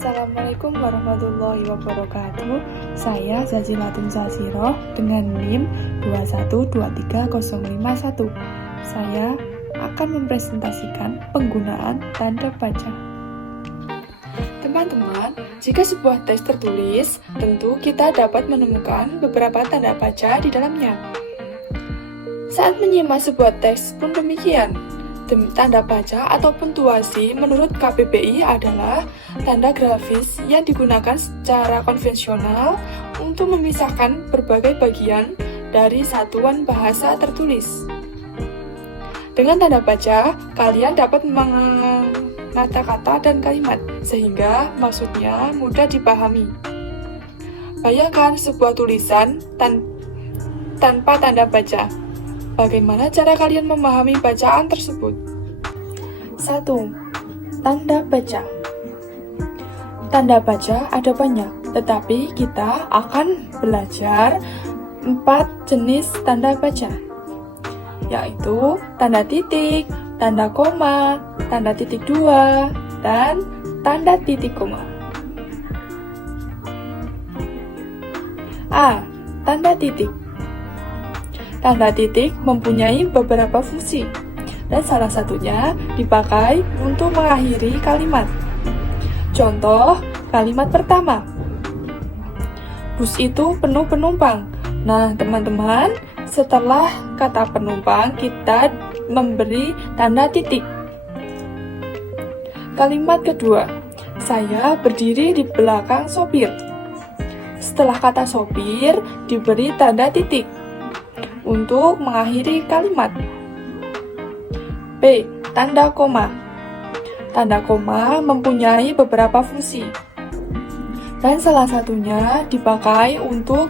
Assalamualaikum warahmatullahi wabarakatuh. Saya Zazilatun Zaziroh dengan NIM 2123051. Saya akan mempresentasikan penggunaan tanda baca. Teman-teman, jika sebuah teks tertulis, tentu kita dapat menemukan beberapa tanda baca di dalamnya. Saat menyimak sebuah teks pun demikian. Tanda baca atau puntuasi menurut KBBI adalah tanda grafis yang digunakan secara konvensional untuk memisahkan berbagai bagian dari satuan bahasa tertulis. Dengan tanda baca, kalian dapat menata kata dan kalimat, sehingga maksudnya mudah dipahami. Bayangkan sebuah tulisan tanpa tanda baca. Bagaimana cara kalian memahami bacaan tersebut? 1. Tanda baca. Tanda baca ada banyak, tetapi kita akan belajar 4 jenis tanda baca, yaitu tanda titik, tanda koma, tanda titik 2, dan tanda titik koma. A. Tanda titik. Tanda titik mempunyai beberapa fungsi, dan salah satunya dipakai untuk mengakhiri kalimat. Contoh, kalimat pertama. Bus itu penuh penumpang. Nah, teman-teman, setelah kata penumpang, kita memberi tanda titik. Kalimat kedua, saya berdiri di belakang sopir. Setelah kata sopir, diberi tanda titik untuk mengakhiri kalimat. B. Tanda koma. Tanda koma mempunyai beberapa fungsi, dan salah satunya dipakai untuk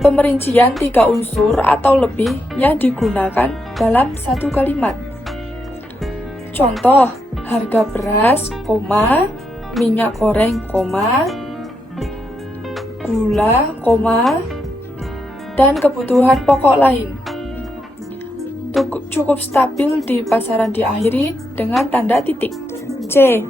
pemerincian 3 unsur atau lebih yang digunakan dalam satu kalimat. Contoh, harga beras, koma, minyak goreng, koma, gula, koma, dan kebutuhan pokok lain. Cukup stabil di pasaran diakhiri dengan tanda titik. C.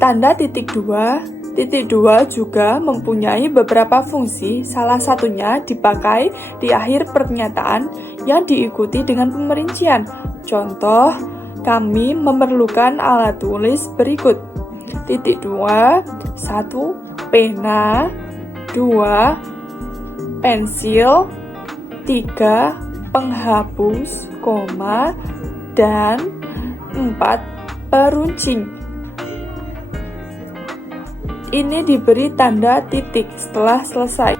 Tanda titik 2. Titik 2 juga mempunyai beberapa fungsi, salah satunya dipakai di akhir pernyataan yang diikuti dengan pemerincian. Contoh, kami memerlukan alat tulis berikut. Titik 2, 1. Pena, 2. Pensil, 3. Penghapus, koma, dan 4. Peruncing. Ini diberi tanda titik setelah selesai.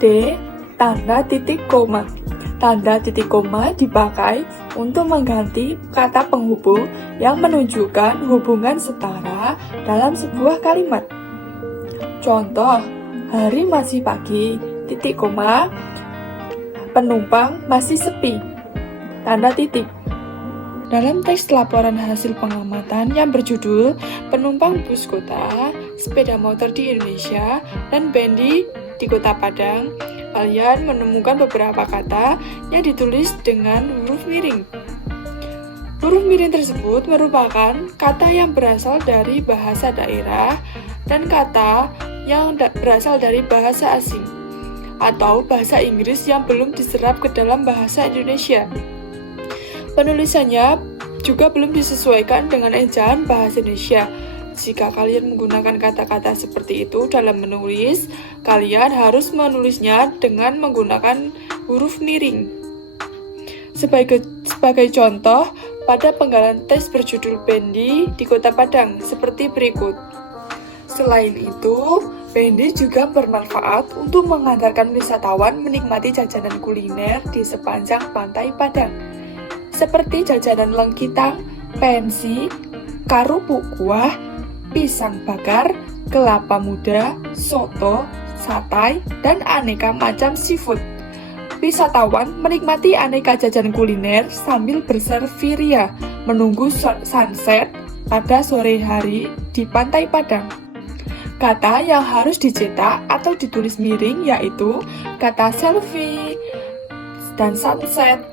D. Tanda titik koma. Tanda titik koma dipakai untuk mengganti kata penghubung yang menunjukkan hubungan setara dalam sebuah kalimat. Contoh, hari masih pagi, titik koma, penumpang masih sepi, tanda titik. Dalam teks laporan hasil pengamatan yang berjudul Penumpang Bus Kota, Sepeda Motor di Indonesia, dan Bendi di Kota Padang, kalian menemukan beberapa kata yang ditulis dengan huruf miring. Huruf miring tersebut merupakan kata yang berasal dari bahasa daerah dan kata yang berasal dari bahasa asing atau bahasa Inggris yang belum diserap ke dalam bahasa Indonesia. Penulisannya juga belum disesuaikan dengan ejaan bahasa Indonesia. Jika kalian menggunakan kata-kata seperti itu dalam menulis, kalian harus menulisnya dengan menggunakan huruf miring. Sebagai contoh, pada penggalan teks berjudul Bendi di Kota Padang seperti berikut. Selain itu, Bendi juga bermanfaat untuk mengantarkan wisatawan menikmati jajanan kuliner di sepanjang pantai Padang, seperti jajanan lengkitang, pensi, kerupuk kuah, pisang bakar, kelapa muda, soto, satay, dan aneka macam seafood. Wisatawan menikmati aneka jajanan kuliner sambil berserfiria menunggu sunset pada sore hari di pantai Padang. Kata yang harus dicetak atau ditulis miring yaitu kata selfie dan sunset.